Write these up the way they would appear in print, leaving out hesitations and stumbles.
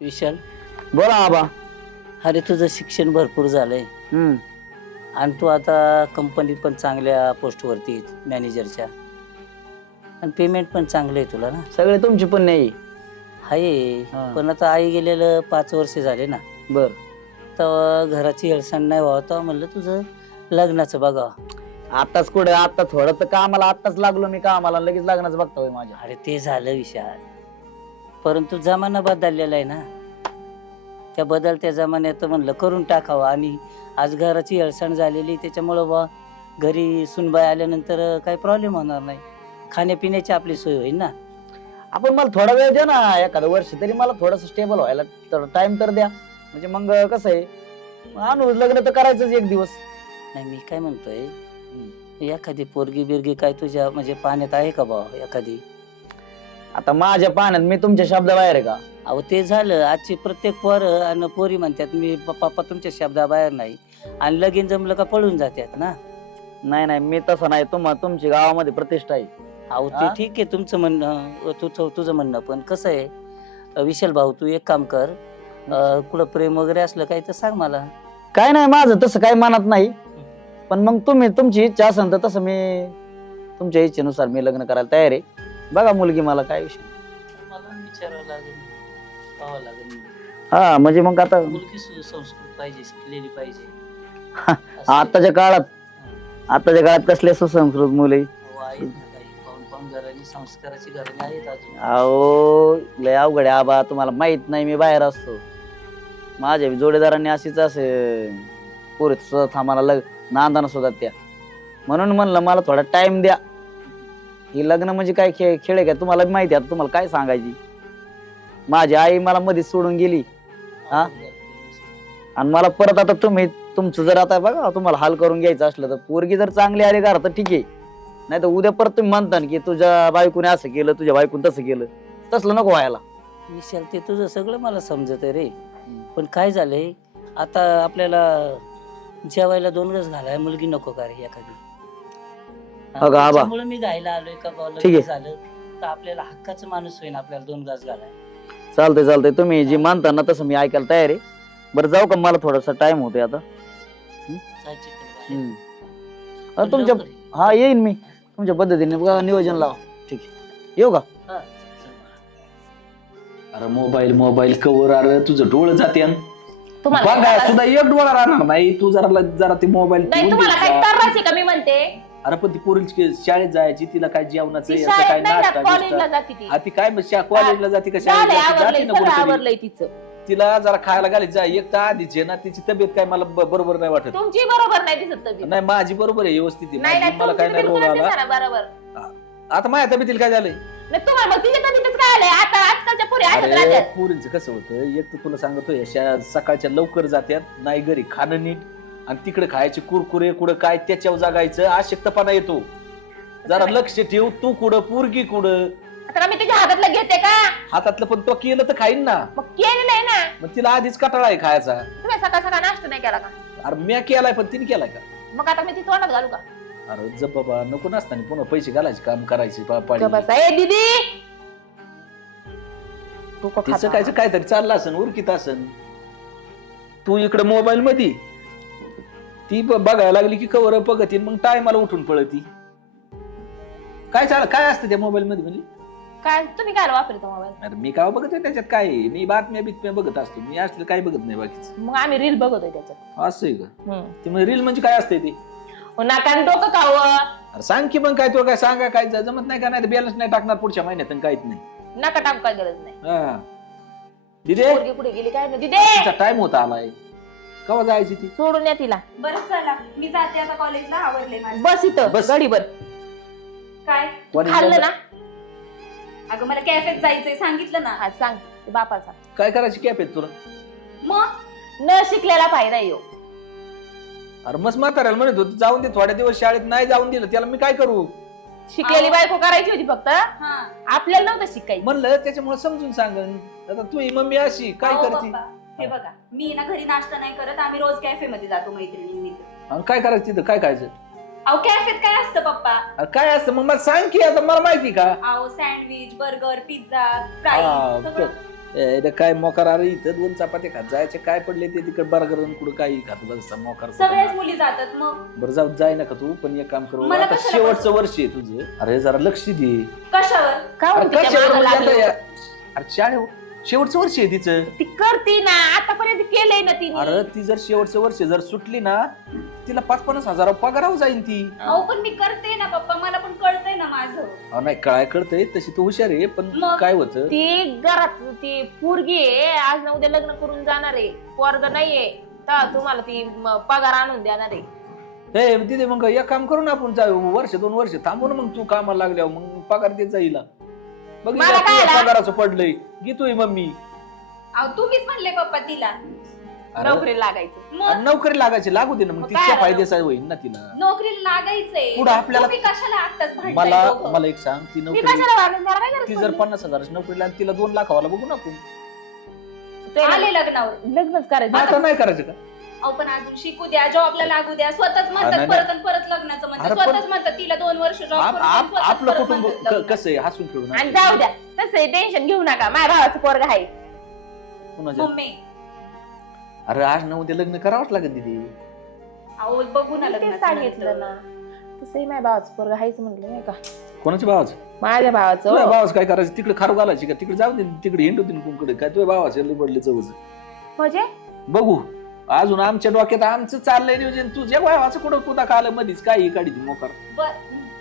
विशाल, बोला आबा. अरे तुझं शिक्षण भरपूर झालंय आणि तू आता कंपनीत पण चांगल्या पोस्टवरती मॅनेजरच्या, आणि पेमेंट पण चांगलं आहे तुला ना. सगळे तुमची पण नाही. आहे हा. पण आता आई गेलेलं 5 वर्ष झाले ना. बर. तेव्हा घराची हेळसांड नाही व्हावं, तेव्हा म्हणलं तुझं लग्नाचं बघा. आताच कुठे, आता थोडं तर कामाला आताच लागलो मी कामाला, लगेच लग्नाचं बघतोय माझ्या. अरे ते झालं विशाल, परंतु जमाना बदललेला आहे ना. त्या बदलत्या जमान्यात म्हणलं करून टाकावं, आणि आज घराची हेळसांड झालेली, त्याच्यामुळं बा घरी सुनबाई आल्यानंतर काही प्रॉब्लेम होणार नाही, खाण्यापिण्याची आपली सोय होईल ना. आपण मला थोडा वेळ द्या ना, एखादं वर्ष तरी मला थोडस स्टेबल व्हायला तर टाइम तर द्या. म्हणजे मग कसं आहे, आणू लग्न तर करायचंच एक दिवस. नाही मी काय म्हणतोय, एखादी पोरगी बिरगी काय तुझ्या म्हणजे पाण्यात आहे का बा एखादी? आता माझ्या पाण्यात मी तुमच्या शब्दाबाहेर आहे का? अहो ते झालं, आजची प्रत्येक पोरं आणि पोरी म्हणतात मी पप्पा तुमच्या शब्दाबाहेर नाही, आणि लगीन जमलं का पळून जातात ना. नाही नाही, मी तसं नाही. तुमची गावामध्ये प्रतिष्ठा आहे. अहो ते ठीक आहे तुमचं म्हणणं, तुझं म्हणणं, पण कसं आहे विशाल भाऊ, तू एक काम कर, कुठं प्रेम वगैरे असलं काही तर सांग मला. काय नाही, माझं तसं काही मनात नाही. पण मग तुमची इच्छा असेल तर तसं मी तुमच्या इच्छेनुसार मी लग्न करायला तयार आहे. बघा मुलगी, मला काय विषय. मला विचारावं लागेल, पाहावं लागेल. हा म्हणजे मग आता मुलगी सुसंस्कृत पाहिजे, शिकलेली पाहिजे. आताच्या काळात कसले सुसंस्कृत मुले. हो, आहेत ना काही पाहून घराने, संस्काराची घराने आहेत अजून. अहो लय अवघड आहे आबा, तुम्हाला माहित नाही, मी बाहेर असतो. माझ्या जोडीदारांनी अशीच असे पुरीत सुद्धा थांबायला नांदाना सुद्धा त्या, म्हणून म्हणलं मला थोडा टाइम द्या. ही लग्न म्हणजे काय खेळ आहे का? तुम्हाला माहिती आहे, आता तुम्हाला काय सांगायची. माझी आई मला मध्येच सोडून गेली. हा, आणि मला परत आता तुमचं जर आता बघा तुम्हाला हाल करून घ्यायचं असलं तर पोरगी जर चांगली आली घर तर ठीक आहे, नाही तर उद्या परत तुम्ही म्हणता की तुझ्या बायकोने असं केलं, तुझ्या बायकोने तसं केलं. तसलं नको व्हायला. विशाल, ते तुझं सगळं मला समजत आहे रे, पण काय झालंय आता आपल्याला जेवायला 2 घास घालाय मुलगी नको का रे एखादी? अगं आबा, त्यामुळे मी घायला आलोय का ठीक आहे. झालं तर आपल्याला हक्काचं माणूस होईल, आपल्याला 2 घास घालाय. चालतंय. तुम्ही जे मानता ना तसं मी ऐकायला तयार आहे. बरं जाऊ का? मला थोडासा टाइम होतोय आता. जायची तर बाहेर. पण तुमच्या लवकर ये. हा येईन मी तुमच्या पद्धतीने. बघा नियोजन लावा. ठीक आहे, येऊ का? हा, चल बाळा. अरे मोबाईल कवर, अरे तुझं डोळं जाते. तुम्हाला बघा काय सुद्धा एक डोळा राहणार नाही. तू जरा ते मोबाईल नाही, तुम्हाला काय त्रास आहे का? मी म्हणते अरे पण ती पोरीची शाळेत जायची, तिला काय जेवणाचं ती याचं काय शाळेत नाही जात, नाश्ता कॉलेजला बिस्टा. जाते ती. हा, ती काय कॉलेजला जाते का शाळेत झालंय, जाते? जाते आवरलंय, ना सगळं कुठेतरी. आवरलंय तिचं. तिला जरा खायला घालीत जा. एक तर आधीच आहे ना, तिची तब्येत काय मला बरोबर नाही वाटत. तुमची बरोबर नाही दिसत तब्येत. नाही, माझी बरोबर आहे, व्यवस्थित आहे. नाही मला काय नाही रोग तुमची आला. बरोबर. आता माझ्या तब्येतीला काय झालंय? नाही तुम्हाला मग तिच्या तब्येतच काय आलंय? आता आजकालच्या पुरी अशाच अरे राहतात. पोरींचं कसं होतं, एक तर तुला सांगतो, या सकाळच्या लवकर जात्यात, नाही घरी खाणं नीट, आणि तिकडे खायचे कुरकुरे कुठं काय त्याच्यावर जागायचं, अशक्तपणा येतो. जरा लक्ष ठेव. तू कुठं, पोरगी कुठं? आता का मी तिच्या हातातलं घेते का? हातातलं पण तो केलं तर खाईन ना. मग केलेलं आहे ना. मग तिला आधीच कटाळा आहे खायचा. तुम्ही सकाळ सकाळ नाश्ता नाही केला का? अरे मी केलाय पण तिने केलाय का? मग आता मी ती तोंडात घालू का? अरे जप बाबा, नको नसताना पुन्हा पैसे घालायचे काम करायचे पाडी. गप्प बसा. ए दीदी, डोकं तिचं खाता. काहीतरी चाललं असन, उरकीत असन. तू इकडे मोबाईल मध्ये, ती बघायला लागली की कवर बघतीन, मग टायमाला उठून पळती. काय असतं त्या मोबाईल मध्ये म्हणजे? काय तुम्ही काय वापरता मोबाईल? अरे मी काय बघतोय त्याच्यात? काय आहे? मी बातम्या बघत असतो. मी असलं काही बघत नाही बाकीच. मग आम्ही रील बघतोय त्याच्यात. असं आहे का? ते म्हणजे रील म्हणजे काय असते ते? नाकान डोकं खावं. अरे सांग की मग काय, तुला काय सांगा, काय जमत नाही का? नाही बॅलन्स नाही टाकणार पुढच्या महिन्यात आणि काहीच नाही. नका टाकू, काय गरज नाही. हा दिदे, पोरगी कुठे गेली काय नाही? दिदे टाइम होता आलाय. केव्हा जायची ती? सोडून या तिला. बरं चला, मी जाते आता कॉलेजला. आवरले माझं. बस इथं बस. गडीभर. काय? खाल्लं ना? अगं मला कॅफेत जायचंय, सांगितलं ना. हा सांग ते बापाचा. काय करायची कॅप आहेत तुला? मग न शिकलेला फायदा येऊ. अरे मस्त म्हाताऱ्याला म्हणत होत जाऊन दे थोड्या दिवस शाळेत, नाही जाऊन दिलं त्याला मी काय करू? शिकलेली बायको करायची होती फक्त, हा. आपल्याला नव्हतं शिकायचं. म्हणलं त्याच्यामुळे समजून सांगन. आता तू ही मम्मी अशी काय अहो करते? पप्पा, हे बघा, मी ना घरी नाश्ता नाही करत. आम्ही रोज कॅफे मध्ये जातो मैत्रिणी. आणि काय करायचं तिथं? काय खायचं? अहो कॅफेत काय असतं पप्पा? अरे काय असतं मग मला सांग की, आता मला माहिती का? अहो सँडविच, बर्गर, पिझ्झा, हा, फ्राईज सगळं. काय मोकार अरे इथं 2 चपात्या खात जायचे काय पडले ते तिकडे बर्गर कुठं काही खात बसता मोकार सगळ्याच मुली जातात मग. बरं जाऊ जाय नका तू पण एक काम करू मला आता कशाला शेवटचं वर्ष आहे तुझं अरे जरा लक्ष दे कशावर? का अरे म्हणते त्या कशावर मागं म्हणजे लागलं? आता अरे शेवटचं वर्ष आहे तिचं ती करते ना आतापर्यंत केलंय ना तिने. अरे ती जर शेवटचं वर्ष जर सुटली ना तिला 5-50 हजार पगारावर जाईल ती अहो पण मी करते ना पप्पा, मला पण कळतंय ना माझं. अहो नाही काय कळतंय तशी तू हुशार आहे पण मग? काय होतं ती घरात ती पोरगी आहे, आज ना उद्या लग्न करून जाणार आहे, पोरग नाहीये तर तुम्हाला ती पगार आणून देणार आहे. हे तिथे मग एक काम करू ना आपण 1-2 वर्ष थांबू ना मग तू कामाला लागल्यावर मग पगार देत जाईल बघ मला हिला काय तुझ्या आला? पगाराचं पडलंय घेतोय मम्मी अहो तुम्हीच म्हणले पप्पा तिला अरे, नोकरी लागायची. मग नोकरी लागायची लागू दे ना मग मग तिच्या काय फायद्याचा होईल ना तिला नोकरीला लागायचंय. पुढं आपल्याला- तुम्ही कशाला आत्ताच भांडताय मला दोघं? मला एक सांग ती मी नोकरी कशाला वागणार? मला काय गरज ती जर पडली? 50,000 नोकरीला तिला 2 लाखावाला बघू ना आपण ते आले लग्नावर. लग्नच करायचं. आता नाही करायचं का अहो पण अजून शिकू द्या, जॉबला लागू द्या. स्वतःच म्हणतात नाही, परत आणि परत लग्नाचं म्हणतात. अरे पण- स्वतःच म्हणतात तिला 2 वर्ष जॉब आपलं कुटुंब कसं आहे हसून खेळून आणि जाऊ द्या तसं टेन्शन घेऊ नका, माझ्या भावाचं पोरग आहे. कुणाच्या? मम्मी अरे आज ना उद्या लग्न करावंच लागेल दीदी अहो बघू ना मी लग्न तेच सांगितलं ना, तसंही माझ्या भावाचं पोरग आहेच म्हणलं नाही का. कोणाच्या भावाचं माझ्या भावाचं तुझ्या हो. भावाचं काय करायचं तिकडे खारू घालायची का तिकडे जाऊ दे तिकडे हिंडू दे कुंकडे काय तुझ्या भावाचे पडले चौज म्हणजे बघू अजून आमच्या डोक्यात आमचं चाललंय नियोजन तुझ्या भावाचं कुठं कुठं काल मधीच काही काढी ती मोकार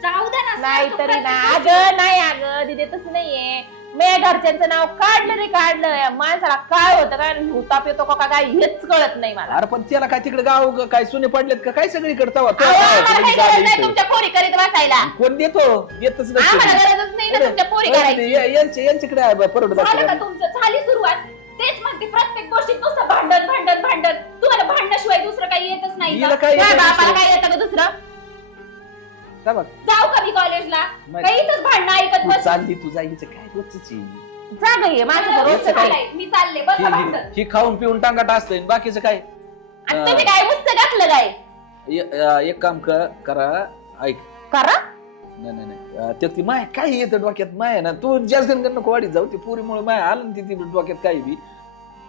जाऊ द्या ना. नाही तू तरी प्रत्येक ना गोष्टी- अगं नाही अगं दिदे तसं नाहीये. मी घरच्यांचं नाव काढलं रे काढलं, या माणसाला काय होतं काय हुताप येतो का काय हेच कळत नाही मला. अरे पण त्याला काय तिकडे गाव काय सुने पडलेत का काय सगळी करता अहो, आम्हाला काही गरज नाही तुमच्या पोरी करीत बसायला. कोण देतो देतच आम्हाला नाही गरजच नाही ना तुमच्या पोरी करायची. यांच्याकडे परवडत झालं का असतं. तुमचं? झाली सुरुवात. तेच म्हणते प्रत्येक गोष्टीत नुसतं भांडण भांडण भांडण. तुम्हाला भांडण्याशिवाय दुसरं काही येतच नाही हिला का? काय त्या येतं बापाला दुसरं? काय येतं का दुसरं? काय बघ, जाऊ का मी कॉलेजला? नाही. काही इथंच भांडणं ऐकत तू बस. चालली तू जायचं काय रोजच जा गं ये माझं मला रोजचं काय. झालंय. मी चालले बस भांडण. ही खाऊन पिऊन टांगाट असतंय बाकीचं काय आणि तुम्ही काय नुसतं घातलं काय एक काम करा ऐक करा. नाही नाही नाही ते ती माय काय येतं डोक्यात माय ना तू जास्त नको वाढीत जाऊ ती पुरीमुळे माय आलं ना ती डोक्यात काही बी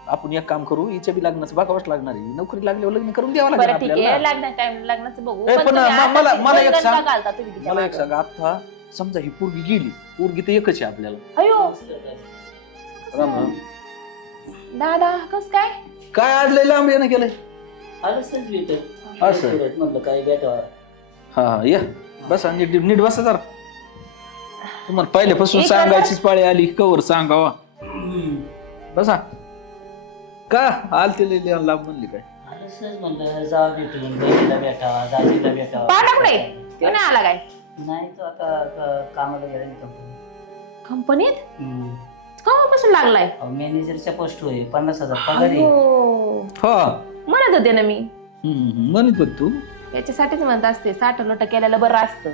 आपण एक काम करू हिच्या बी लग्नाचं बघावंच लागणार आहे नोकरी लागल्यावर लग्न करून द्यावं लागेल बरं ठीक आहे आपल्याला लग्न टाइम लग्नाचं बघू. ए, पण पण तुम्ही म- आता मला- ती मला एक दोन सांग. गणका घालता तुम्ही तिच्या मला एक मागं. सांग आता समजा ही पोरगी गेली पोरगी तर एकच आहे आपल्याला अयो राम राम. दादा कस काय काय आज लय लांब येणं केलंय आलंच भेटत असं. म्हणलं काय भेटावा. हा या बसा नीट बसा जरा तुम्हाला पहिल्यापासून एक सांगायचीच पाळी आली कवर सांगावा बसा का आलते लय लांब म्हणली काय आलंच म्हणलं जा भेटून बहिणीला भेटावा दाजीला भेटावा. पाहता कुठे तो नाही आला काय नाही तो आता कामाला गेला नाही कंपनीत केव्हापासून लागलाय मॅनेजरच्या पोस्ट होय 50,000 पगार आहे. अहो, हा म्हणत होते ना मी म्हणत होत तू याच्यासाठीच म्हणत असते 60 केलेलं बरं असतं.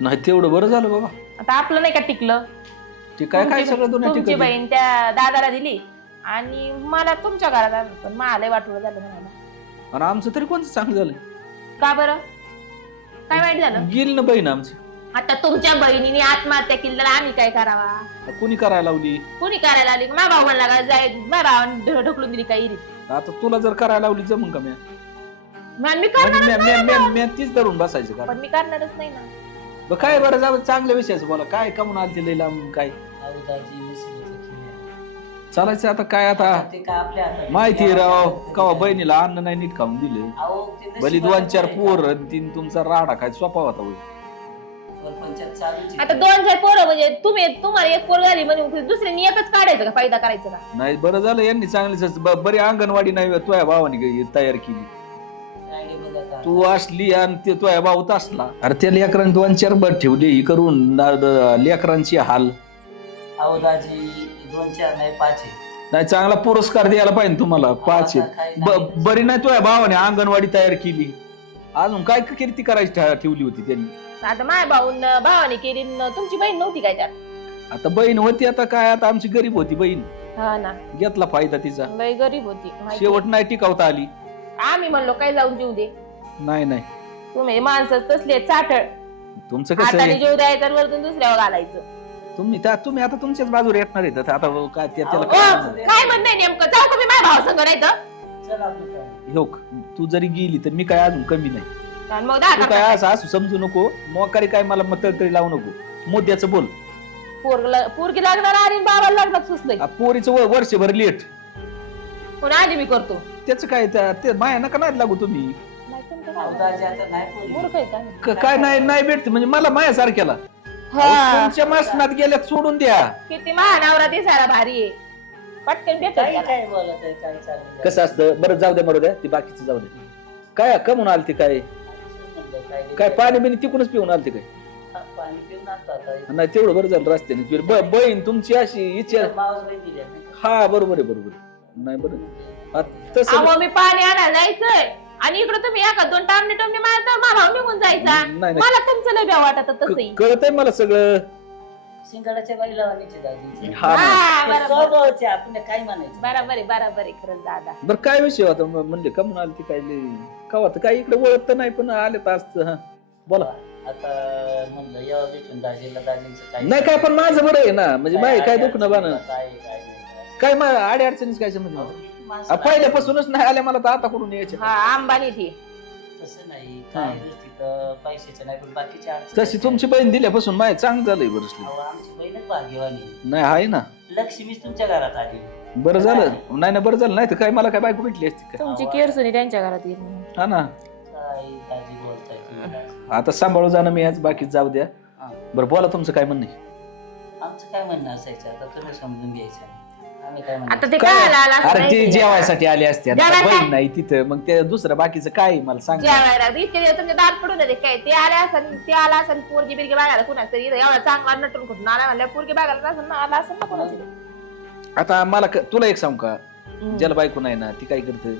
नाही तेवढं बरं झालं बाबा आता आपलं नाही का टिकलं. ते काय काय सगळं दोन तुमची बहीण त्या दादाला दिली आणि मला तुमच्या घरात आणलं. पण मला वाटलं झालं म्हणाला. आणि आमचं तरी कोणतं चांगलं झालं का बरं काय वाईट झालं गेली ना बहीण आमची आता तुमच्या बहिणीने आत्महत्या केली तर आम्ही काय करावा कुणी करायला लावली कोणी करायला आली मा भाऊ म्हणला का जाय मा भावाने ढकलून दिली काही आता तुला जर करायला लावली जमून का मी मी करणारच नाही ना. मी तीच धरून बसायचं का पण मी करणारच नाही ना. बरं, काय बरं जाऊ चांगल्या विषयाचं बोला काय कमून आलते लय लांब काय अहो दाजी नशिबाचं खेळ. चालायचं आता काय आता ते काय आपल्या हातात. माहिती आहे राव कवा बहिणीला अन्न नाही नीट खाऊन दिलं अहो, ते नशिबाचं भली 2-4 खेळ. पोर तीन तुमचा राडा काय सोपा होता होय. पंचायत चालूच आहे. आता 2-4 पोरं म्हणजे तुम्हाला एक पोर झाली म्हणजे दुसऱ्यानी एकच काढायचं का फायदा करायचा का नाही बरं झालं यांनी चांगलीच बरी अंगणवाडी नाही तुझ्या भावाने तयार केली राहिले बघा आता. तू असली आणि ते तुझ्या भाऊत असला अरे त्या लेकरांनी 2-4 बर ठेवले ही करून लेकरांची हाल अहो दाजी 2-4 नाही 5 आहे. नाही चांगला पुरस्कार द्यायला पाहिजे तुम्हाला 5 आता काही नाही. बरी नाही तुझ्या भावाने अंगणवाडी तयार केली अजून काय कीर्ती करायची ठेवली होती त्यांनी आता माझ्या भावाने केली न तुमची बहीण नव्हती काय त्यात आता बहीण होती आता काय आता आमची गरीब होती बहीण हा ना घेतला फायदा तिचा लय गरीब होती माहिती. शेवट नाही टिकावता आली आम्ही म्हणलो काय जाऊन जीव दे नाही नाही तुम्ही माणसं तसले चाटळ तुमचं कसं हाताने आहे जीव द्यायचा आणि वरतून दुसऱ्यावर घालायचं तुम्ही आता तुमच्याच बाजूला येणार आहेत आता काय त्याला ओ, काय म्हणणार? काय म्हणणं नेमकं जाऊ का मी माझ्या भावा संग नाही तर चल आपलं काय. हो तू जरी गेली तर मी काय अजून कमी नाही. आणि मग तू काय असं असं समजू नको मोकारी काय मला तळतळी लावू नको मुद्द्याचं बोल. पोरगी लागणार आणि बाबा लग्नात सुचलंय पोरीचं वर्षभर लेट पण आधी मी करतो त्याचं काय ते माया नका नाही लागू तुम्ही. नाही, तुमचं अहो, काय? दाजी आता नाही पोरगी. मूर्ख आहे का? काय नाही भेटते म्हणजे मला माया सारख्याला हा. तुमच्या मासनात गेल्यात सोडून द्या. किती महानवरा दिसायला भारी आहे पटकन भेटत काय त्याला. काय बोलत आहे काय चाललंय कसं असतं बरं जाऊ द्या मरू द्या ती बाकीचं जाऊ द्या. काय कमून आलती काय काय पाणी बिनी तिकूनच पिऊन आलती काय. पाणी पिऊन आणतो आता. नाही तेवढं बरं झालं रस्त्याने बहीण तुमची अशी इच्छा. मावस बहीण दिली आहे. हा बरोबर आहे बरोबर आहे. नाही बरं तसं अहो मी पाणी आणायला जायचंय आणि इकडे तुम्ही एका दोन टामणे टोमणे मारता मला निघून जायचा. नाही मला तुमचं लय भ्या वाटत तसंही. कळत आहे मला सगळं. शिंगाडाच्या बाईला वाणीचे दाजींचे. हा ना. हा, ते बरोबर स्वभावाचे आपण काय म्हणायचं. बरोबर आहे खरंच दादा. बरं काय विषय होता म्हणले का म्हणून आलती काय कवा तर काय इकडे ओळख तर नाही पण आले तर असतं. हा बोला. आता म्हणलं यावं भेटून दाजीला दाजींचं काय नाही काय पण माझं बरं आहे ना म्हणजे माय काय दुखणं बाण काय नाही काय मग आडी अडचणीच काय समज पहिल्यापासूनच नाही आल्या मला तर आता करून यायचे. हा अंबानी ती तसं नाही काय तिथं पैशाचं नाही पण बाकीच्या अडचणी तशी तुमची बहीण दिल्यापासून माय चांगलं झालंय बरं. अहो, आमची बहीणच भाग्यवानी. नाही आहे ना लक्ष्मीच तुमच्या घरात आली. बरं झालं. नाही ना बरं झालं नाही तर काय मला काय बायको भेटली असती काय. तुमची केरसुनी त्यांच्या घरात येईल म्हणून. हा ना काय दाजी बोलताय तुम्ही दाजी. आता सांभाळू जाणं मी आज बाकी जाऊ द्या. हा. बरं बोला तुमचं काय म्हणणं आहे. आमचं काय म्हणणं असायचं आता तुम्ही समजून घ्यायचं. आम्ही काय म्हणतो आता ते काय आला अरे ते जेवायसाठी आले असते आता जेवायसाठी? बहीण नाही तिथं मग ते दुसरं बाकीचं काय आहे मला सांग. जेवायला इतके दिवस तुमच्या दात पडून आले काय ते आले असं ते आला असं पोरगी बिरगी बघायला कुणाच तरी एवढा चांगला नटून कुठून आला म्हणल्या पोरगी बघायला असं ना आला असं ना कोणाची तरी. आता मला तुला एक सांग का ज्याला बायको नाही ना ती काय करते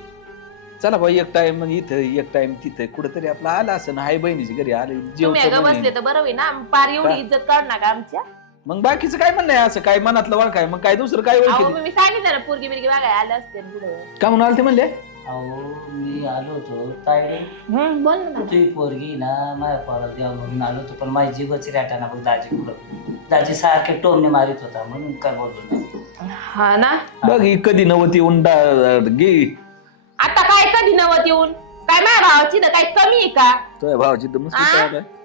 चला भाई एक टाइम मग इथं एक टाइम तिथं कुठेतरी आपला आला असं ना हाय बहिणीची घरी आले तुम्ही अगं बसले जेवण तर बरं होईल ना पार एवढी काय? इज्जत काढणार का आमच्या. मग बाकीचं काय म्हणणं आहे असं काय मनातलं वळ काय मग काय दुसरं काय अहो ओळखी मी सांगितलं ना पोरगी बिरगी बघायला आले असते पुढे. का म्हणून आले ते म्हणले अहो मी आलो होतो तायडे बोल ना. तुझी पोरगी ना माझ्या पोराला द्या म्हणून आलो होतो पण माझी जीभच रेटाना बघ दाजी पुढं. दाजी सारखे टोमने मारित होता म्हणून काय बोललो नाही. हा ना बघ ही कधी नव्हती उंडा गे आता काय कधी नवत येऊन काय माझ्या भावाची ना काय कमी आहे का. तुझ्या भावाची तर मस्त आ? चाल आहे.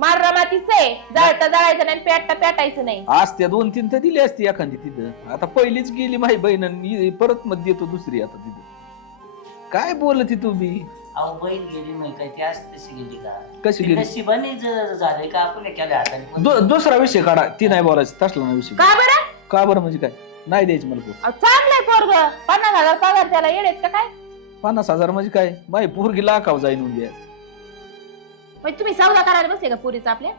मार रमातीच आहे जळता जळायचं नाही पेटता पेटायचं नाही. आज त्या 2-3 तर दिली असती एखादी तिथं आता पहिलीच गेली माझी बहीण आणि परत मत देतो दुसरी आता तिथं काय बोलत तू बी अहो बहीण गेली नाही काय ती आज तशी गेली का. कशी ती गेली नशिबाने झाले का आपण केल्या हाताने. दुसरा विषय काढा ती नाही बोलायचं तसला नाही विषय का बरं का बरं म्हणजे काय नाही द्यायची मला पोर. अहो, चांगलंय पोरग 50,000 पगार त्याला येडेत का काय. 50,000 म्हणजे काय माझी पोरगी लाखाव जाईन उद्या. म्हणजे तुम्ही सौदा करायला बसले का पुरीचा आपल्या.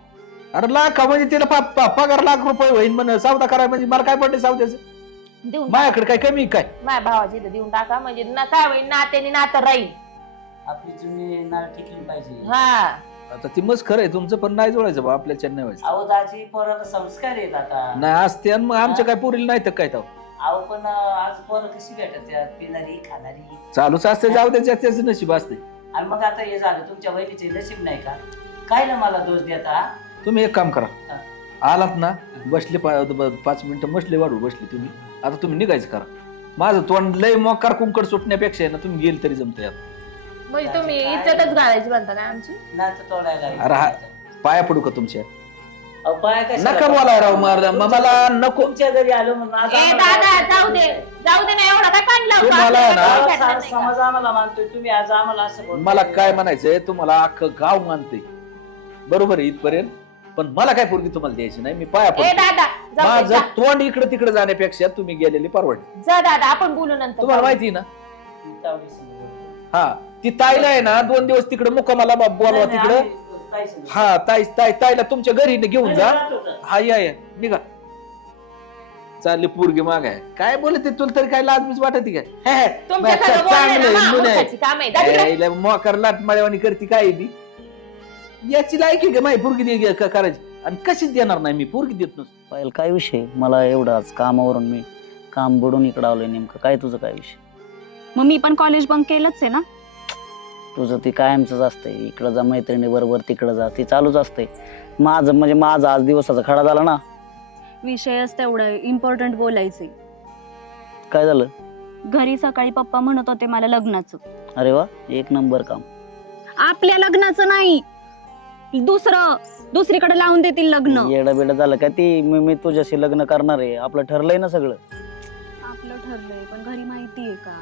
अरे लाखा म्हणजे तिला पगार ₹1,00,000 होईन म्हण सौदा कराय म्हणजे मला काय पडले सौद्याचं देऊन माझ्याकडे काय कमी काय. माझ्या भावाची इथं देऊन टाका म्हणजे ना काय होईल नात्याने नातं राहील. आपली जुनी नाळ टिकली पाहिजे. हा आता ती मस्त खरं आहे तुमचं पण नाही जोडायचं बा आपल्या नाही व्हायचं. अहो दाजी पोराला संस्कार येत आता. नाही असते आणि मग आमच्या काय पोरीला नाही तर काय तर अहो पण आज पोरं कशी भेटत पिणारी खाणारी चालूच असते जाऊ द्याच्या त्याचं नशीब असते. आणि मग आता हे झालं तुमच्या बहिणीचे नशीब नाही का काय ना मला दोष देता. तुम्ही एक काम करा आलात ना बसले 5 मिनिटं बसले वाढू बसले तुम्ही आता तुम्ही निघायचं करा. माझं तोंड लय मोकार कुंकड सुटण्यापेक्षा आहे ना तुम्ही गेल तरी जमतं यात. म्हणजे तुम्ही इज्जतच घालायची म्हणता काय आमची. नाही तर तोडायला अरे हा. पाया पडू का तुमच्या अहो पाया कशाला नका बोला राव मला नको. तुमच्या घरी आलो म्हणून आज ए आम्हाला- दादा जाऊ दे ना एवढा काय पाणी लावतो तुम्हाला आपल्याला ना- काही अहो, भेटणार सारा नाही का? समाज आम्हाला मानतोय तुम्ही आज आम्हाला असं बोलताय. मला काय म्हणायचंय तुम्हाला अख्खं गाव मानते बरोबर आहे इथपर्यंत पण मला काय पोरगी तुम्हाला द्यायची नाही मी पाया ए पडतो. दादा जाऊ दे, माझं जा. तोंड इकडे तिकडे जाण्यापेक्षा तुम्ही गेलेली परवड. जा दादा आपण बोलू नंतर. तुम्हाला माहिती ना ती तावडी समोर बोलतोय. हा ती ताईला आहे ना 2 दिवस तिकडे मुक्कामाला बोलवा नाही, नाही, तिकडे. आम्ही काही समजत हा ताईला तुमच्या घरी घेऊन जा. नाही. जात होतं. हा या निघा चालली पोरगी माग आहे काय बोलते तुला तरी काय लाजमीच वाटत काय तुमच्या सगळं बोलणं ना, मूर्खाची काम आहे. जा तिकडे. मोकार लाट माळेवाणी करते काय बी याची लायकी का माही पोरगी करायची आणि कशीच देणार नाही मी पोरगी देत नसतो. पाहिलं काय विषय मला एवढं आज कामावरून मी काम बुडून इकडं आलोय नेमकं काय तुझं काय विषय. मग मी पण कॉलेज बंक केलंच आहे ना. तुझं ती कायमच असतंय, इकडं जा मैत्रिणी बरोबर, तिकडं जा, ती चालूच असतंय. माझं म्हणजे माझा आज दिवसाचा खडा झाला ना. विषयच तेवढा इम्पॉर्टंट बोलायचे. काय झालं? घरी सकाळी पप्पा म्हणत होते मला लग्नाचं. अरे वा, एक नंबर काम. आपल्या लग्नाचं नाही, दुसरीकडे लावून देतील लग्न. येडं बेडं झालं का ती? मी तुझ्याशी लग्न करणार आहे, आपलं ठरलंय ना सगळं. आपलं ठरलंय पण घरी माहितीये का?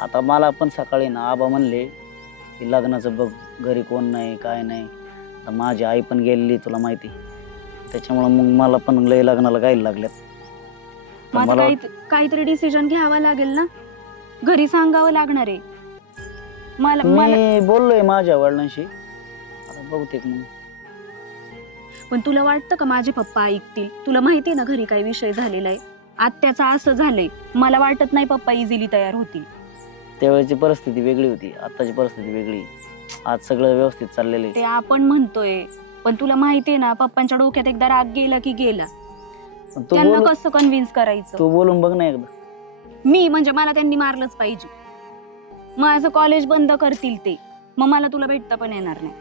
आता मला पण सकाळी ना आबा म्हणले की लग्नाचं बघ, घरी कोण नाही काय नाही. आता माझी आई पण गेलेली तुला माहिती, त्याच्यामुळं मग मला पण लय लग्नाला गायला लागल्यात. तर माझं मला काहीतरी डिसिजन घ्यावा लागेल ना, घरी सांगावं लागणार आहे मला. मी बोललोय माझ्या वडिलांशी, आता बहुतेक मग. पण तुला वाटतं का माझे पप्पा ऐकतील? तुला माहितीये ना घरी काही विषय झालेला आहे, आत्याचं असं झालंय. मला वाटत नाही पप्पा इझिली तयार होतील. त्यावेळेची परिस्थिती वेगळी होती, आताची परिस्थिती वेगळी. आज सगळं व्यवस्थित चाललेलं आहे. ते आपण म्हणतोय, पण तुला माहितीये ना पप्पांच्या डोक्यात एकदा राग गेला की गेला. पण तू त्यांना बोल, कसं कन्व्हिन्स करायचं? तू बोलून बघ ना एकदा. मी म्हणजे मला त्यांनी मारलंच पाहिजे. माझं कॉलेज बंद करतील ते, मग मला तुला भेटता पण येणार नाही.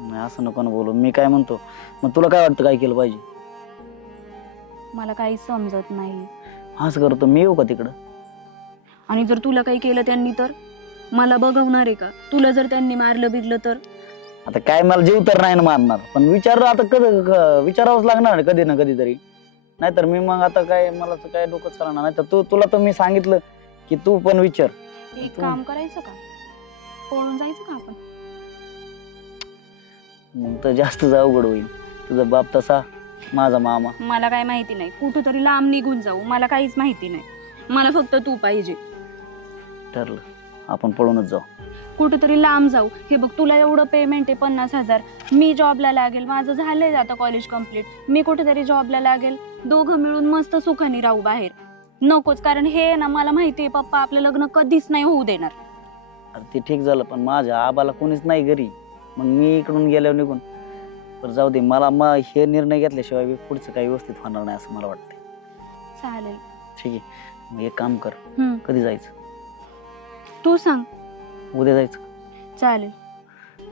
नाही, असं नको ना बोलू. मी काय म्हणतो, मग तुला काय वाटतं काय केलं पाहिजे? मला काही समजत नाही. असं करतो मी, येऊ का तिकडं? आणि जर तुला काही केलं त्यांनी तर मला बघवणार आहे का? तुला जर त्यांनी मारलं बिरलं तर? आता काय, मला जीव तर नाही ना मारणार, पण आता विचारावंच लागणार कधी ना कधी तरी. नाहीतर मी मग आता काय, मला तर काय डोकं चालणार नाही. तर तुला तर मी सांगितलं की तू पण विचार. एक काम करायचं का, पळून जायचं का आपण? मग तर जास्त अवघड होईल. तुझा बाप तसा, माझा मामा. मला काय माहिती नाही, कुठंतरी लांब निघून जाऊ, मला काहीच माहिती नाही. मला फक्त तू पाहिजे. ठरलं, आपण पळूनच जाऊ. कुठंतरी लांब जाऊ. हे बघ, तुला एवढं पेमेंट आहे 50,000, मी जॉबला लागेल, माझं झालंय आता कॉलेज कम्प्लीट, मी कुठेतरी जॉबला लागेल, दोघं मिळून मस्त सुखाने राहू बाहेर. नकोच, कारण हे ना मला माहितीये पप्पा आपलं लग्न कधीच नाही होऊ देणार. अरे ते ठीक झालं, पण माझ्या आबाला कोणीच नाही घरी, मग मी इकडून गेल्यावर निघून. पण जाऊ दे, मला मग हे निर्णय घेतल्याशिवाय पुढचं काही व्यवस्थित होणार नाही असं मला वाटतं. चालेल, ठीक आहे, मग एक काम कर. कधी जायचं? तू सांग. उद्या जायचं? चालेल.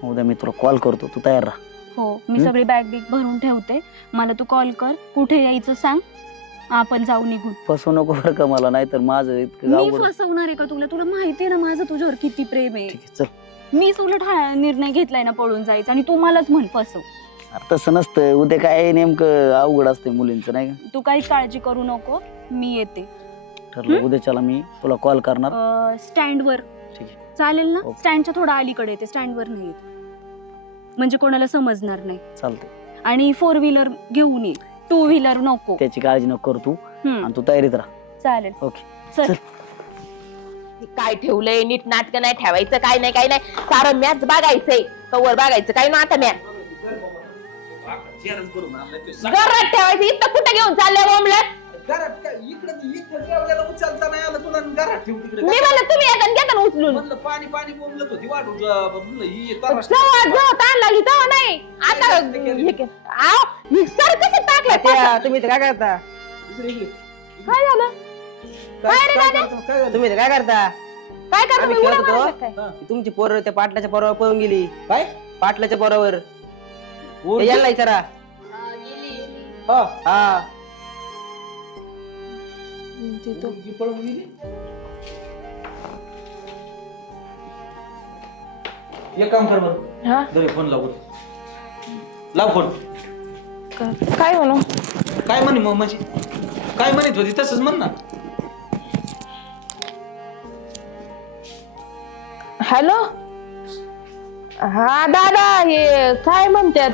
उद्या मी तुला कॉल करतो, तू तयार राहा. हो, मी सगळी बॅग बिग भरून ठेवते, मला तू कॉल कर, कुठे यायचं सांग, आपण जाऊ निघून. फसवू नको बरं का मला, नाही तर माझं इतकं मी अवघड. फसवणार आहे का तुला? तुला माहितीये ना माझं तुझ्यावर किती प्रेम आहे. ठीक आहे, चल. मी उलट हा निर्णय घेतलाय ना पळून जायचा, आणि तू मलाच म्हण फसव. अरे तसं नसतं, उद्या काय नेमकं अवघड असते मुलींचं, नाही का? तू काहीच काळजी करू नको, मी येते. ठरलं, उद्याच्याला मी तुला कॉल करणार. स्टँडवर. ठीक आहे, चालेल ना? ओके. स्टँडच्या थोडा अलीकडे येते, स्टँडवर नाही येत, म्हणजे कोणाला समजणार नाही. चालते. आणि 4 व्हीलर घेऊन ये, 2 व्हीलर नको. त्याची काळजी नको करू तू, आणि तू तयारीत राहा. चालेल. ओके, चल. काय ठेवलंय, नीट नाटक नाही ठेवायचं, काय नाही सारं मॅच बघायचंय, कवर बघायचं काय नाटक मॅच घरात ठेवायचं. इथं कुठं घेऊन चाललंय बोंबलत? मी म्हणलं तुम्ही येतात घेता उचलून ताण लागली तेव्हा नाही. आता सर कसं टाकलं? तुम्ही काय करता? काय झालं? काय रे दादा? तुम्ही काय करता? काय करतो आम्ही मी? उड्या खेळत मारत होतो. काय? तुमची पोरं त्या पाटलाच्या पोरावर पळून गेली. काय? पाटलाच्या पोरावर. यायला विचारा. हा, एक काम कर बरं, हा? घरी फोन लाव. फोन. काय म्हणू? काय म्हणे मग, म्हणजे काय म्हणत होती तसंच म्हण ना. हॅलो, हा दादा, हे काय म्हणतात?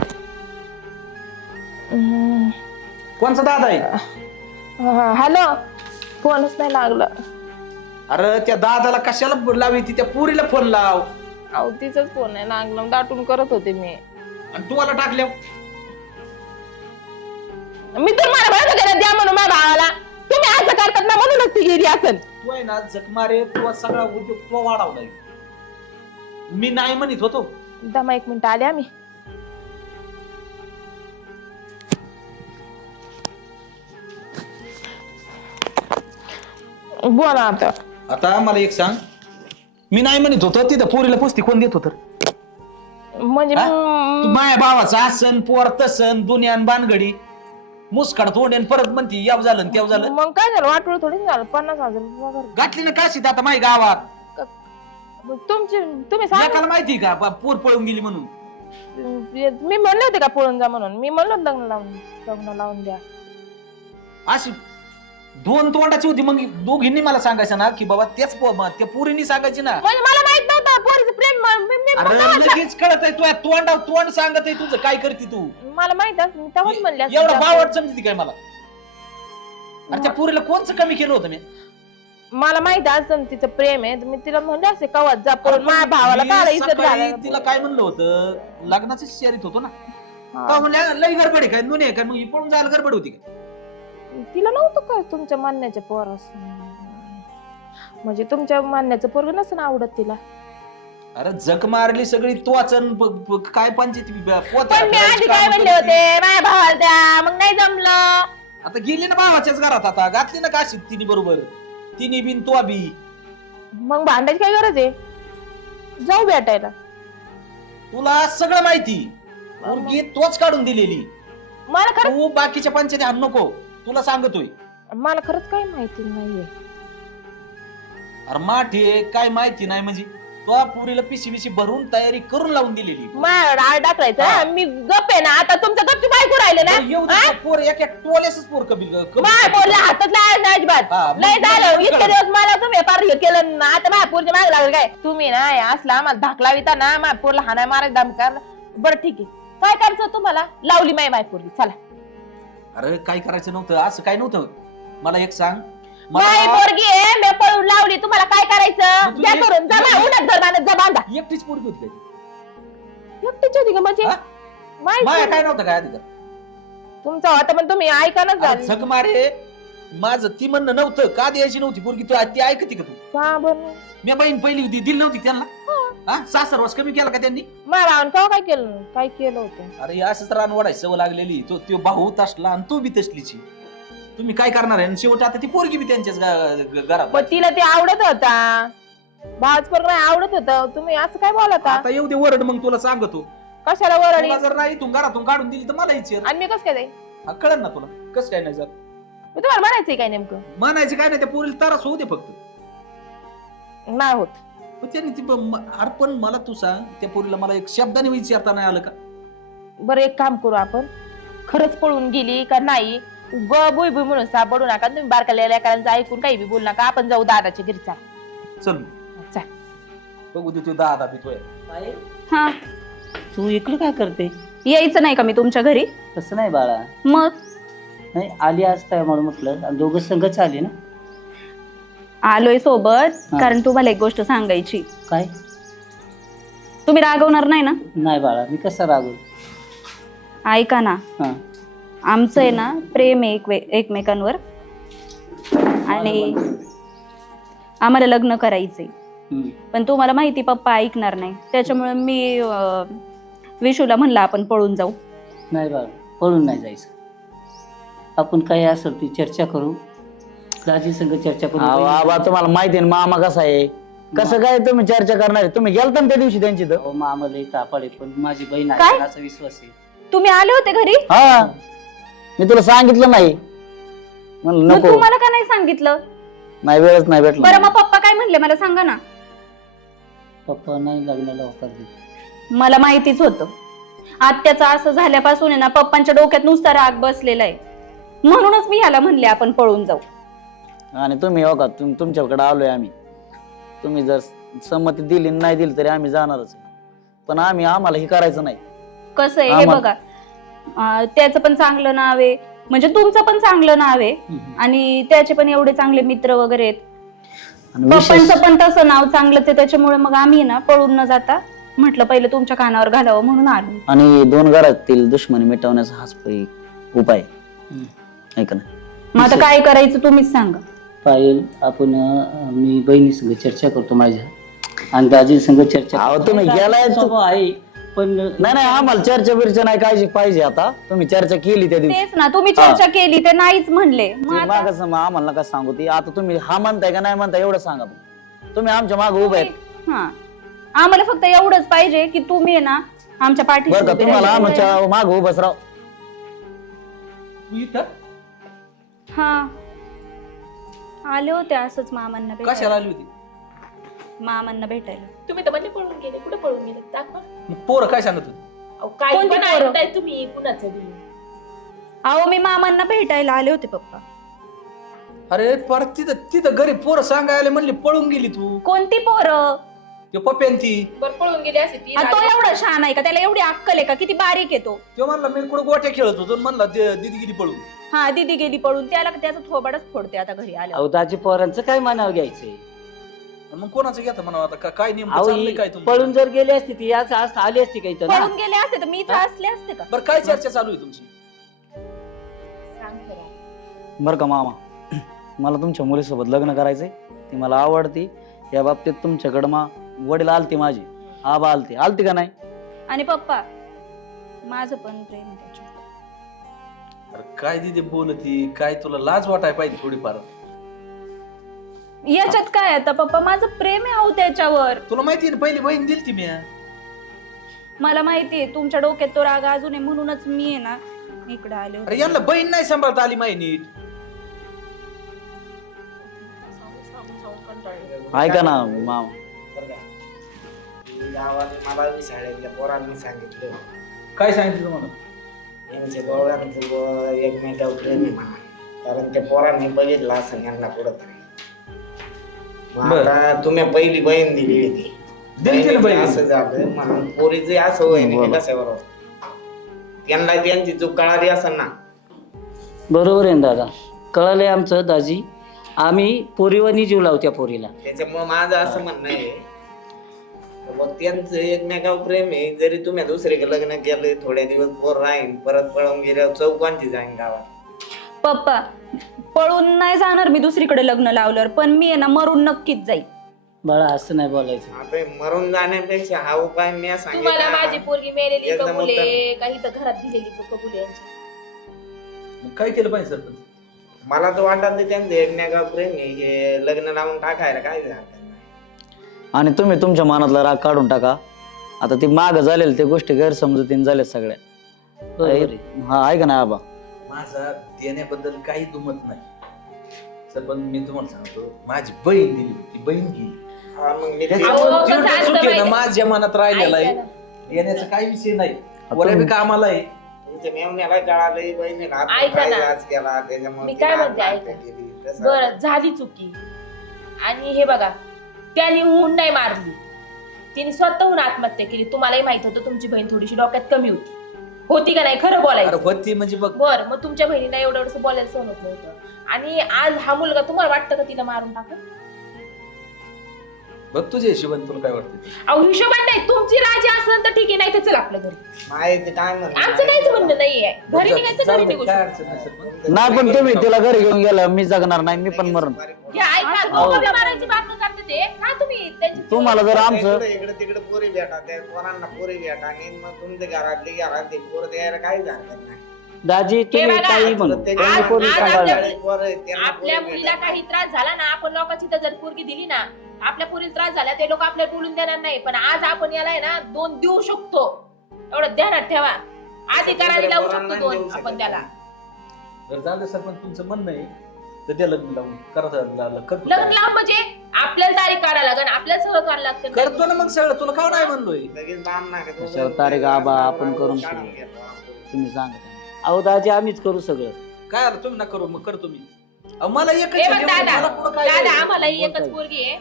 कोणचा दादा आहे? हॅलो, फोनच नाही लागला. अरे त्या दादाला कशाला लावी, ती त्या पुरीला फोन लाव. अहो तिचाच फोन आहे लागला, दाटून करत होते मी. आणि तुम्हाला टाकल्या मी तर मला म्हणत होते ना द्या म्हणून माझ्या भावाला. तुम्ही असं करतात ना म्हणूनच ती गेली असेल. तू आहे ना जखमारे, तू सगळा उद्योग तू वाढवलाय. मी नाही म्हणत होतो. दमा 1 मिनिट आले आम्ही. बोला आता. आता मला एक सांग, मी नाही म्हणत होतो तिथं पोरीला पुस्ती कोण देत होत म्हणजे माया भावाचा आसन पोर तसन दुनियान बानगडी मुसकाड तोंडेन परत म्हणती याव झालं न त्याव झालं. मग काय झालं वाटोळ थोडी झालं 50,000 पगार. घातली ना काशीत आता माझ्या गावात मग तुम्ही सांगा एकाला माहिती का पोर पळून गेली म्हणून. मी म्हणले होते का पळून जा म्हणून मी म्हणलो लग्न लावून द्या. अशी दोन तोंडाची होती मग दोघींनी मला सांगायचं ना की बाबा तेच त्या पोरींनी सांगायची ना. म्हणजे मला माहित नव्हतं पोरीचं प्रेम अरे लगेच कळत आहे तुझ्या तोंडावर तोंड सांगत आहे तुझं काय करते तू. मला माहित असं मी तेव्हाच म्हणले असते. एवढा बावट समजते काय मला. अरे त्या पोरीला कोणचं कमी केलं होतं मी. मला माहित असं तिचं प्रेम आहे मी तिला म्हणले असते कवाच जा पळून माझ्या भावाला मी काय इज्जत सकाळी घालायला. तिला काय म्हणलं होतं लग्नाचं शर्यत होतो ना तेव्हा म्हणले लई गडबड आहे काय दोन्ही आहे काय मग ही पळून जायला गडबड होती का. तिला नव्हतं काय तुमच्या मान्याच्या पोरास म्हणजे तुमच्या मान्याचं पोरग नसं आवडत तिला. अरे जग मारली सगळी तो वाचन काय पंचायती पण मी आधी काय म्हणले होते माझ्या भावाला द्या मग नाही जमलं. आता गेली ना भावाच्याच घरात आता घातली ना काशीत तिने बरोबर तिने बिन तो बी. मग भांडायची काय गरज आहे जाऊ भेटायला. तुला सगळं माहिती मुलगी तोच काढून दिलेली मला खरं तू बाकीच्या पंचायती आण नको तुला सांगतोय. मला खरंच काही माहिती नाहीये. अरे माठे काय माहिती नाही म्हणजे तो पुरीला पिशी भरून तयारी करून लावून दिलेली. माझ्यावर आळ टाकायचं मी गप आहे ना आता तुमचं गपची बायको राहिले ना. येऊ दे पोर एक टोलेसच पोर कबील माय बोलला हातात लाळ नाही अजिबात लय झालं इतके दिवस मला तुम्ही पार हे केलं ना आता माझ्या पोरच्या मागे लागलं काय तुम्ही ना असला आम्हाला धाक लाविता ना माझ्या पोरला हाणाय मारायला धमकार. बरं ठीक आहे काय करायचं तुम्हाला लावली माय पोरगी चला. अरे काय करायचं नव्हतं असं काय नव्हतं. मला एक सांग माय पोरगी आहे मी पळून लावली तुम्हाला काय करायचं द्या करून जा उन्हात घर बांधत जा बांधा. एकटीच पोरगी होती काय एकटीच होती का म्हणजे हा? माय माया काय नव्हतं काय अधिकार. तुमचा होता पण तुम्ही ऐकानच अरे झालं झक मारे माझं ती म्हणणं नव्हतं का द्यायची नव्हती पोरगी तू ती ऐकते का तू. का बरं मी बहीण पहिली होती दिली नव्हती त्यांना हा सासर वास कमी केला का त्यांनी. माझ्या भावानं केव्हा काय केलं होतं. अरे असंच रान वाढायची सवय लागलेली तो भाऊ तसला आणि तू बी तसलीची. तुम्ही काय करणार आहे शेवट आता ती पोरगी बी त्यांच्याच घरात. पण तिला ते आवडत होता भावाच पोरग नाही आवडत होत तुम्ही असं काय बोलता. आता येऊ दे वरड मग तुला सांगतो. कशाला वरडी तुला जर नाही इथून घरातून काढून दिली तर मला विचार. आणि मी कसं काय जाईल कळलं ना तुला कसं काय नाही जात. मी तुम्हाला म्हणायचंय काय नेमकं म्हणायचं काय नाही त्या पोरीला त्रास होऊ दे फक्त. नाही होत. पण त्यांनी ती अरे पण मला तू सांग त्या पोरीला मला एक शब्दाने विचारता नाही आलं का. बरं एक काम करू आपण खरंच पळून गेली का नाही ग बुई बुई म्हणून सापडू नका तुम्ही बारकाल्या लेकरांचं ऐकून काही बी बोलू नका आपण जाऊ दादाच्या घरी चल चल. बघू दे तू दादा पितोय. हा तू इकडे काय करते. यायचं नाही का मी तुमच्या घरी. तसं नाही बाळा मग नाही आली असताय म्हणून म्हटलं आणि दोघं संघच आले ना. आलोय सोबत हा. कारण तुम्हाला एक गोष्ट सांगायची. काय तुम्ही रागवणार नाही ना. नाही बाळा मी कसा रागू. ऐका ना हा आमचं आहे ना प्रेम आहे एकमेकांवर आणि आम्हाला लग्न करायचंय. हम्म. पण तुम्हाला माहिती पप्पा ऐकणार नाही त्याच्यामुळे मी विशूला म्हणलं आपण पळून जाऊ. नाही बाळा पळून नाही जायचं. आपण काय असेल ती चर्चा करू दाजी संग चर्चा करू. आबा तुम्हाला माहिती आहे ना मामा कसा आहे कसं काय तुम्ही चर्चा करणार आहे? तुम्ही गेलता ना त्या दिवशी त्यांची तर. अहो, मामाला तापाडे पण माझी बहीण काय? आहे असा विश्वास आहे. तुम्ही आले होते घरी हा मी तुला सांगितलं नाही म्हणलं मग नको तुम्हाला का नाही सांगितलं. नाही वेळच नाही बरं भेटला. मग पप्पा काय म्हणले मला सांगा ना. पप्पा नाही लग्नाला होकार देत. मला माहितीच होतं आत्याचं असं झाल्यापासून आहे ना पप्पांच्या डोक्यात नुसता राग बसलेला आहे म्हणूनच मी ह्याला म्हणले आपण पळून जाऊ. आणि तुम्ही हो का तुमच्याकडे आलोय आम्ही. तुम्ही जर संमती दिली नाही दिली तरी आम्ही जाणारच आहे. पण आम्हाला हे करायचं नाही. कसं आहे हे बघा त्याचं पण चांगलं नाव आहे म्हणजे तुमचं पण चांगलं नाव आहे आणि त्याचे पण एवढे चांगले मित्र वगैरे आहेत. आणि विशेष पप्पांचं पण तसं नाव चांगलंच आहे त्याच्यामुळे मग आम्ही ना पळून न जाता म्हटलं पहिलं तुमच्या कानावर घालावं म्हणून आलो. आणि दोन घरातील दुश्मनी मिटवण्याचा हाच उपाय ऐक ना. मग आता काय करायचं तुम्हीच सांगा. पायल आपण मी बहिणी संग चर्चा करतो माझ्या आणि दाजी संग चर्चा अहो, करतो. तुम्ही गेलाय तो- स्वभाव आहे पण नाही आम्हाला चर्चा बिर्चा नाही काळजी पाहिजे. आता तुम्ही चर्चा केली त्या दिवशी तेच ना तुम्ही चर्चा केली ते नाहीच म्हणले. मग ते आता मागं आम्हाला नका सांगू ती आता तुम्ही हा म्हणताय का नाही म्हणताय एवढं सांगा. तुम्ही आमच्या मागे उभे आहेत. हा आम्हाला फक्त एवढंच पाहिजे की तुम्ही आहे ना आमच्या पाठीशी बरं का उभे तुम्हाला राहायचे. आमच्या माग उभंच राव. तू इथं हा आले होते असंच मामांना कशाला भेटायला. आली होती? मामांना भेटायला. तुम्ही तर म्हणजे पळून गेले, कुठे पळून गेले दाखवा. मग पोरं काय सांगत होती? अहो, काय कोणती पण पोरं? ऐकताय तुम्ही कुणाचं बी. अहो मी मामांना भेटायला आले होते पप्पा. अरे परत तिथं तिथं घरी पोरं सांगायला म्हणली पळून गेली तू. कोणती पोरं? ते पप्प्यान ती बरं पळून गेली असे ती तो एवढा शहाणा आहे का? त्याला एवढी अक्कल आहे का? किती बारीक आहे तो. तो म्हणला मी कुठं गोट्या खेळत होतो म्हणला दिदी गेली पळून. हा दीदी गेली पळून. त्याला त्याचा थोबाडच फोडते आता घरी आल्या. अहो दाजी पोरांचं काय म्हणावं घ्यायचंय. आणि मग कोणाचं घेता म्हणा आता काय नेमकं अहो चाललंय ही काय तुमचं? पळून जर गेली असती ती आज आज आली असती काही तर ना. पळून गेले असते तर मी इथे असले असते का? बरं काय चर्चा चालू आहे तुमची? सांग खरं. बरं का मामा, मला तुमच्या मुलीसोबत लग्न करायचंय. ती मला आवडती. या बाबतीत तुमच्याकडं वडील आलती, माझी आबा आलती का नाही? आणि पप्पा माझं पण प्रेम आहे त्याच्यावर. अरे काय दिदी बोलती, काय तुला लाज वाटाय पाहिजे थोडीफार. याच्यात काय आता पप्पा? माझं प्रेम आहे अहो त्याच्यावर. तुला माहिती ना पहिली बहीण दिलती मी. मला माहितीये तुमच्या डोक्यात तो राग अजून आहे म्हणूनच मी आहे ना इकडे आले होते. अरे यांना बहीण नाही सांभाळता आली माही नीट. सांगून कंटाळले. ऐका ना मामा, गावात मला शाळेतल्या पोरांनी सांगितलं काय सांगितलं तुम्हाला? यांच्या दोघांचं एकमेकावर प्रेम आहे म्हणा, कारण त्या पोरांनी बघितलं असं यांना पुढं तरी. मग बरं. आता तुम्ही पहिली बहीण दिली होती, दिली ना बहिणीचं बहीण. असं झालं म्हणून पोरीचं असं होय नाही कशावर त्यांना त्यांची चूक कळाली असं ना. बरोबर आहे ना दादा, कळालंय आमचं दाजी. आम्ही पोरीवानी जीव लावू त्या पोरीला. त्याच्यामुळे माझं असं म्हणणं आहे मग त्यांचं एकमेकावर प्रेम आहे. जरी तुम्ही दुसरीकडे लग्न केलं, थोड्या दिवस पोर राहीन, परत पळून गेल्यावर चौकांची जाईन गावात. पप्पा पळून नाही जाणार मी दुसरीकडे लग्न लावल्यावर, पण मी आहे ना मरून नक्कीच जाईल. बाळा असं नाही बोलायचं. आता मरून जाण्यापेक्षा हा उपाय मी तुम्हाला सांगितला. माझी पोरगी मेलेली एकदम कबुले उत्तम. काही तर घरात दिलेली कबुले यांची. मग काय केलं पाहिजे सरपंच? मला तर वाटत नाही त्यांचं एकमेकावर प्रेम आहे, हे लग्न लावून टाकायला काय झालं. आणि तुम्ही तुमच्या मनातला राग काढून टाका. आता ती माग झालेल्या त्या गोष्टी गैरसमजुतीने झाल्या सगळ्या. बरोबर आहे. हा ऐका ना आबा, माझा देण्याबद्दल काही दुमत नाही सरपंच. मी तुम्हाला सांगतो माझी बहीण दिली होती, बहीण गेली. हा, मग मी त्याचं ते- अहो, पण कसं तेवढं असतं चूक आहे ना, माहिती- माझ्या मनात राहिलेला आहे. ऐका ना. देण्याचा काही विषय नाही, वऱ्या बी कामाला आहे. तुमच्या मेवण्याला कळालं, बहिणीला ऐका ना. राज केला, त्याच्यामुळे मी तिला काय म्हणते, आत्महत्या ऐका. केली. तसं- बरं झाली चुकी. आणि हे बघा त्याने हुंड नाही मारली, तिने स्वतःहून आत्महत्या केली. तुम्हालाही माहित होतं तुमची बहीण थोडीशी डोक्यात कमी होती का नाही? खरं अरे बोलायचं. होती म्हणजे बघ, बर मग तुमच्या बहिणीला एवढं एवढं बोलायला सहन होत नव्हतं. आणि आज हा मुलगा तुम्हाला वाटतं का तिला मारून टाकू? बघ तुझ्या हिशोबाने तुला काय वाटतं? अहो हिशोबात नाही, तुमची राजी असेल तर ठीक आहे, नाही तर चल आपल्या घरी. माहिती काय म्हणते आमचं काहीच म्हणणं नाहीये. घरी निघायचं जाऊ घरी दे, निघू काय शकतो. अडचण नाही सरपंच. नाही पण तुम्ही तिला घरी घेऊन गेला, मी जगणार नाही, मी पण मरण. हे ऐका, दोघं बी मारायची बातमी करते ते. का तुम्ही त्यांची तुम्हाला जर आमचं इकडे तिकडे पोरी भेटा, त्या पोरांना पोरी भेटा, आणि मग तुमच्या घरातली घरात ते पोर द्यायला काही झालं नाही. दाजी तुम्ही बघा, काही म्हणू प्रत्येक आम्ही आज- पोरी आज सांभाळणार. आपल्या- पोरं आहेत, त्यांना आपल्या पोरी मुलीला भेटा. काही त्रास झाला ना, आपण लोकांची तर जर पोरगी दिली ना, आपल्या पोरीला त्रास झाला ते लोक आपल्याला बोलून देणार नाही. पण आज आपण याला आहे ना 2 देऊ शकतो, एवढं ध्यानात ठेवा. अधिकाराने लावू पोरांना शकतो देऊ 2 शकत आपण त्याला. नाही. जर झालं सरपंच तुमचं म्हणणं आहे तर त्या लग्न लावून करतो. लग्न लावून म्हणजे आपल्याला तारीख काढायला लागेल, आपल्याला सगळं करायला लागतं. करतो ना मग सगळं, तुला काय नाही म्हणलोय. लगेच बाम नका, दोघं कशावर तारीख आबा आपण करून काढून घेऊ. घेतो आपण. तुम्ही सांगा. अहो दाजी आम्हीच करू सगळं. काय आलं तुम्ही ना करू, मग करतो मी. अहो, मला एकच हे बघ आहे, दादा, मला पुढं काय दादा आहे? आम्हालाही एकच बोलताय. पोरगी आहे.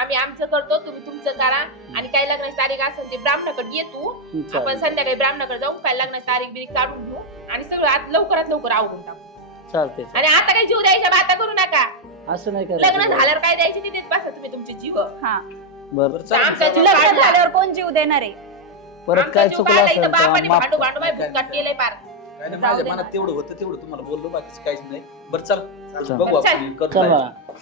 आम्ही आमचं करतो, तुम्ही तुमचं करा. आणि काही लग्नाची तारीख असेल ते ब्राह्मणाकडे ये तू. आपण चालेल संध्याकाळी ब्राह्मणाकडे जाऊ, काय लग्नाची तारीख बिरीख काढून घेऊ आणि सगळं आज लवकरात लवकर आवडून टाकू. चालतंय. आणि आता काही जीव द्यायच्या बाता करू नका. असं नाही लग्न करायचं. झाल्यावर काय द्यायची ते देत बसा तुम्ही तुमचे जीव. हा बरं, बरं, चालेल, आमचा जीव चालेल. लग्न काढला. झाल्यावर कोण जीव देणार आहे? परत आमचा काय जीव चुकलं काढला असेल इथं बापाने तर माफ भांडू करा. भांडू बाई भुसकाट केलंय पार. काय नाही, जाऊ माझ्या दे मनात ना. तेवढं होतं तेवढं तुम्हाला बोललो, बाकीचं काहीच नाही. बरं चल चला. बघू बरं, चल. आपण करतो चला बाहेर. बाळा.